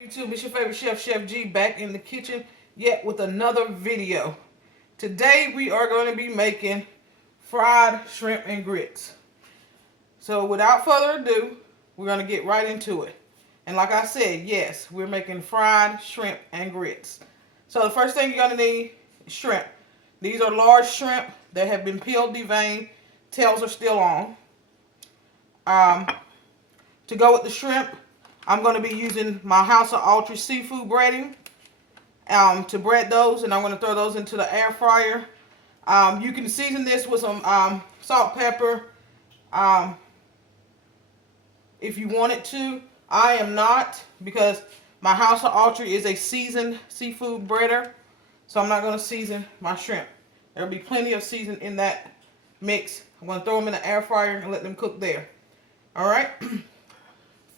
YouTube, it's your favorite chef, Chef G, back in the kitchen yet with another video. Today we are going to be making fried shrimp and grits. So without further ado, we're going to get right into it. And like I said, yes, we're making fried shrimp and grits. So the first thing you're going to need is shrimp. These are large shrimp that have been peeled, deveined, tails are still on. To go with the shrimp, I'm going to be using my House of Autry Seafood breading to bread those, and I'm going to throw those into the air fryer. You can season this with some salt, pepper, if you wanted to. I am not, because my House of Autry is a seasoned seafood breader, so I'm not going to season my shrimp. There will be plenty of season in that mix. I'm going to throw them in the air fryer and let them cook there. Alright.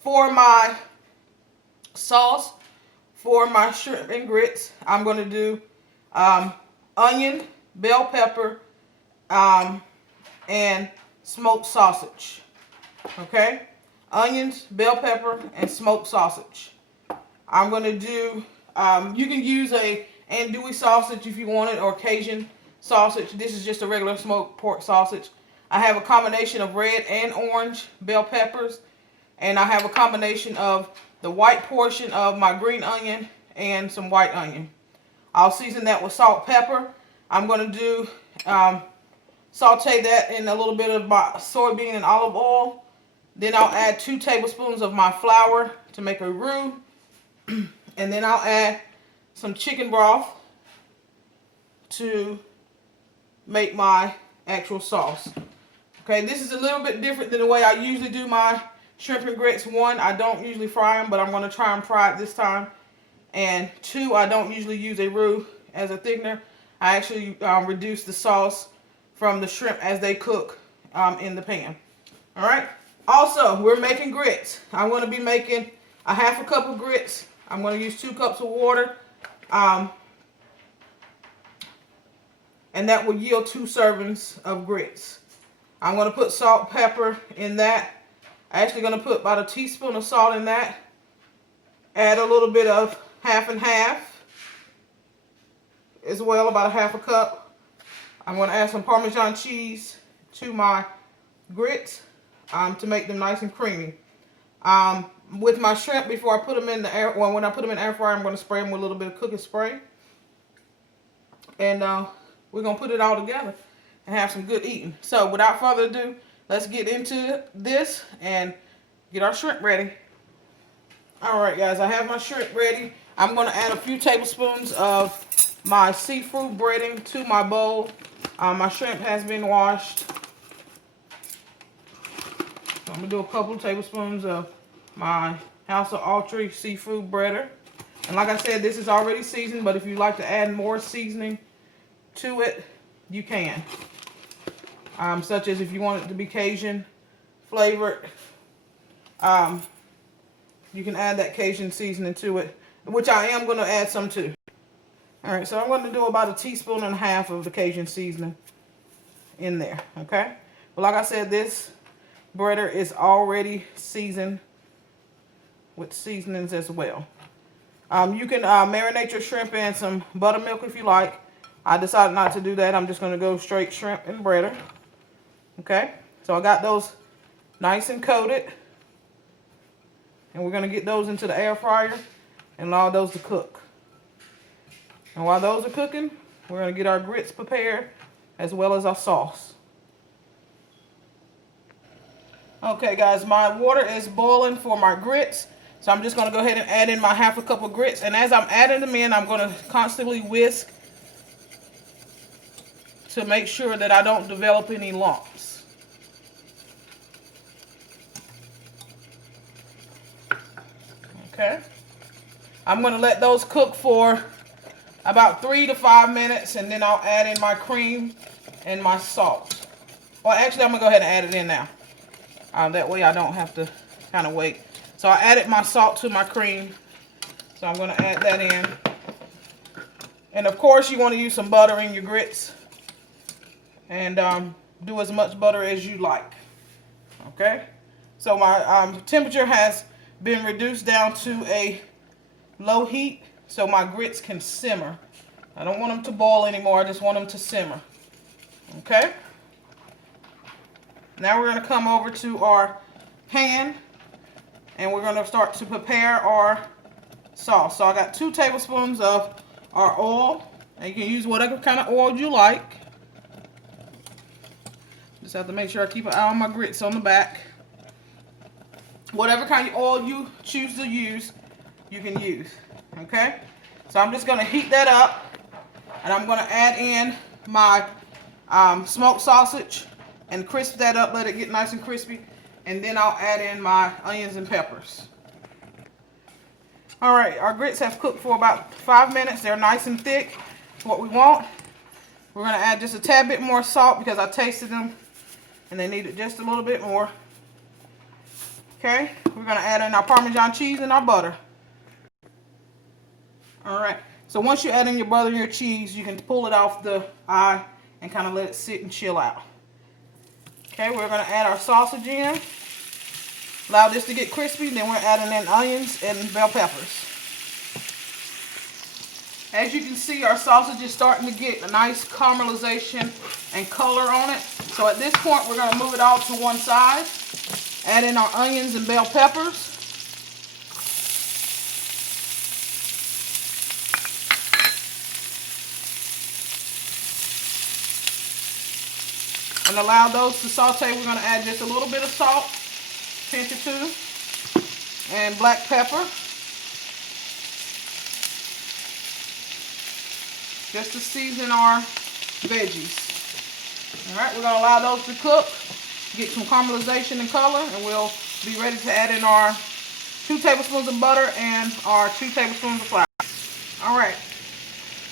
For my sauce, for my shrimp and grits, I'm going to do onion, bell pepper, and smoked sausage. Okay? Onions, bell pepper, and smoked sausage. I'm going to do, you can use a andouille sausage if you want it, or Cajun sausage. This is just a regular smoked pork sausage. I have a combination of red and orange bell peppers. And I have a combination of the white portion of my green onion and some white onion. I'll season that with salt, pepper. I'm going to do saute that in a little bit of my soybean and olive oil. Then I'll add 2 tablespoons of my flour to make a roux. And then I'll add some chicken broth to make my actual sauce. Okay, this is a little bit different than the way I usually do my shrimp and grits. 1, I don't usually fry them, but I'm going to try and fry it this time. And 2, I don't usually use a roux as a thickener. I actually reduce the sauce from the shrimp as they cook in the pan. Alright. Also, we're making grits. I'm going to be making a half a cup of grits. I'm going to use 2 cups of water. And that will yield 2 servings of grits. I'm going to put salt, pepper in that. I'm actually going to put about a teaspoon of salt in that. Add a little bit of half and half as well, about a half a cup. I'm going to add some Parmesan cheese to my grits to make them nice and creamy. With my shrimp, before I put them in the air, well, when I put them in the air fryer, I'm going to spray them with a little bit of cooking spray. And we're going to put it all together and have some good eating. So without further ado, let's get into this and get our shrimp ready. Alright guys, I have my shrimp ready. I'm going to add a few tablespoons of my seafood breading to my bowl. My shrimp has been washed. So I'm going to do a couple of tablespoons of my House of Autry Seafood breader. And like I said, this is already seasoned, but if you'd like to add more seasoning to it, you can. Such as if you want it to be Cajun flavored, you can add that Cajun seasoning to it, which I am going to add some too. Alright, so I'm going to do about a teaspoon and a half of the Cajun seasoning in there, okay? But like I said, this breader is already seasoned with seasonings as well. You can marinate your shrimp in some buttermilk if you like. I decided not to do that. I'm just going to go straight shrimp and breader. Okay, so I got those nice and coated. And we're going to get those into the air fryer and allow those to cook. And while those are cooking, we're going to get our grits prepared as well as our sauce. Okay guys, my water is boiling for my grits. So I'm just going to go ahead and add in my half a cup of grits. And as I'm adding them in, I'm going to constantly whisk to make sure that I don't develop any lumps. Okay. I'm going to let those cook for about 3 to 5 minutes, and then I'll add in my cream and my salt. Well, actually, I'm going to go ahead and add it in now. That way I don't have to kind of wait. So I added my salt to my cream. So I'm going to add that in. And of course, you want to use some butter in your grits. And do as much butter as you like. Okay? So my temperature has been reduced down to a low heat so my grits can simmer. I don't want them to boil anymore. I just want them to simmer. Okay? Now we're going to come over to our pan and we're going to start to prepare our sauce. So I got 2 tablespoons of our oil. And you can use whatever kind of oil you like. Just have to make sure I keep an eye on my grits on the back. Whatever kind of oil you choose to use, you can use. Okay? So I'm just going to heat that up. And I'm going to add in my smoked sausage and crisp that up, let it get nice and crispy. And then I'll add in my onions and peppers. All right, our grits have cooked for about 5 minutes. They're nice and thick. It's what we want. We're going to add just a tad bit more salt because I tasted them and they needed just a little bit more. Okay, we're going to add in our Parmesan cheese and our butter. All right. So once you add in your butter and your cheese, you can pull it off the eye and kind of let it sit and chill out. Okay, we're going to add our sausage in. Allow this to get crispy. Then we're adding in onions and bell peppers. As you can see, our sausage is starting to get a nice caramelization and color on it. So at this point, we're going to move it all to one side. Add in our onions and bell peppers. And allow those to saute. We're going to add just a little bit of salt, pinch or 2, and black pepper. Just to season our veggies. Alright, we're going to allow those to cook, get some caramelization and color, and we'll be ready to add in our 2 tablespoons of butter and our 2 tablespoons of flour. Alright,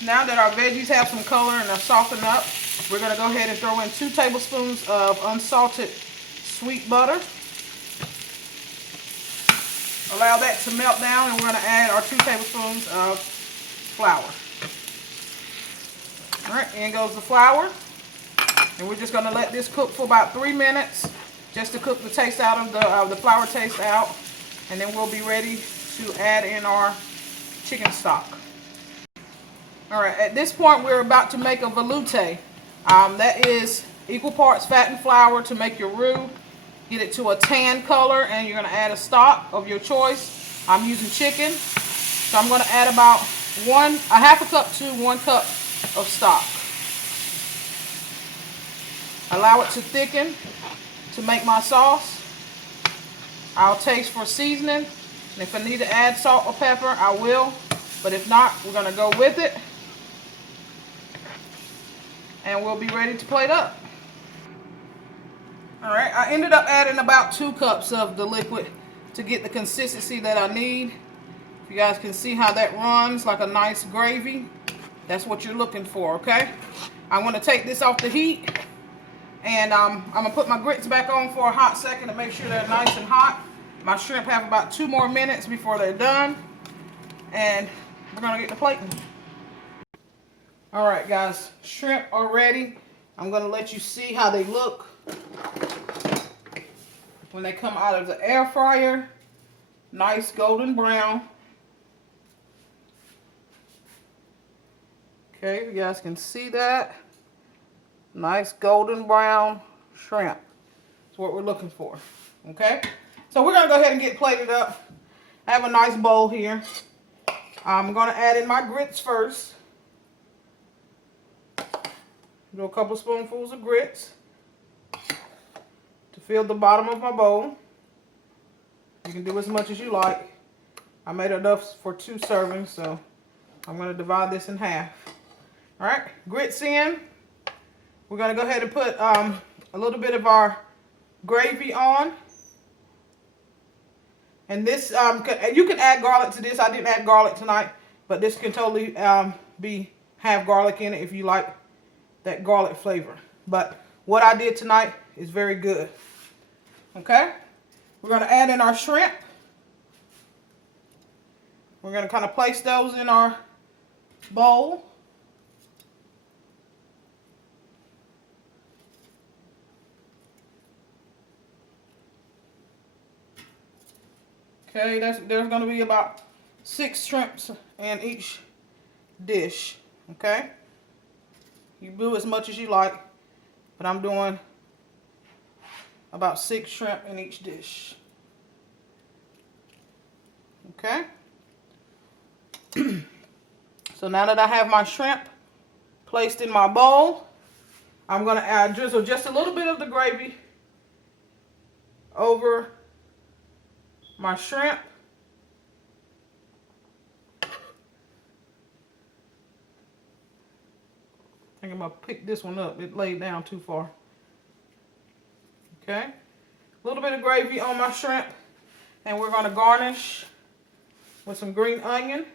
now that our veggies have some color and are softened up, we're going to go ahead and throw in 2 tablespoons of unsalted sweet butter. Allow that to melt down, and we're going to add our 2 tablespoons of flour. Alright, in goes the flour. And we're just going to let this cook for about 3 minutes just to cook the taste out of the flour taste out. And then we'll be ready to add in our chicken stock. Alright, at this point we're about to make a velouté. That is equal parts fat and flour to make your roux. Get it to a tan color, and you're going to add a stock of your choice. I'm using chicken, so I'm going to add about a half a cup to 1 cup of stock. Allow it to thicken to make my sauce. I'll taste for seasoning, and if I need to add salt or pepper, I will. But if not, we're going to go with it. And we'll be ready to plate up. Alright, I ended up adding about 2 cups of the liquid to get the consistency that I need. You guys can see how that runs like a nice gravy. That's what you're looking for, okay? I'm going to take this off the heat. And I'm going to put my grits back on for a hot second to make sure they're nice and hot. My shrimp have about 2 more minutes before they're done. And we're going to get the plating. Alright guys, shrimp are ready. I'm going to let you see how they look when they come out of the air fryer. Nice golden brown. Okay, you guys can see that. Nice golden brown shrimp. That's what we're looking for. Okay, so we're going to go ahead and get plated up. I have a nice bowl here. I'm going to add in my grits first. Do a couple spoonfuls of grits to fill the bottom of my bowl. You can do as much as you like. I made enough for 2 servings, so I'm going to divide this in half. Alright, grits in. We're going to go ahead and put a little bit of our gravy on. And this, you can add garlic to this. I didn't add garlic tonight, but this can totally have garlic in it if you like that garlic flavor. But what I did tonight is very good. Okay, we're going to add in our shrimp. We're going to kind of place those in our bowl. Okay, there's going to be about 6 shrimps in each dish, okay? You do as much as you like, but I'm doing about 6 shrimp in each dish, okay? So now that I have my shrimp placed in my bowl, I'm going to drizzle just a little bit of the gravy over my shrimp. I think I'm going to pick this one up. It laid down too far. Okay. A little bit of gravy on my shrimp. And we're going to garnish with some green onion.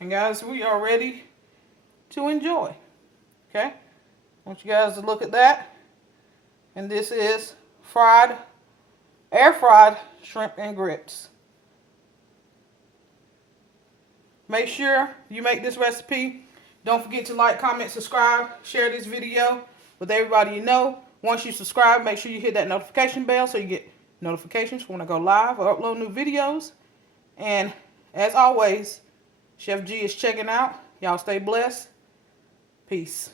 And guys, we are ready to enjoy. Okay. I want you guys to look at that. And this is air fried shrimp and grits. Make sure you make this recipe. Don't forget to like, comment, subscribe, share this video with everybody you know. Once you subscribe, make sure you hit that notification bell so you get notifications when I go live or upload new videos. And as always, Chef G is checking out. Y'all stay blessed. Peace.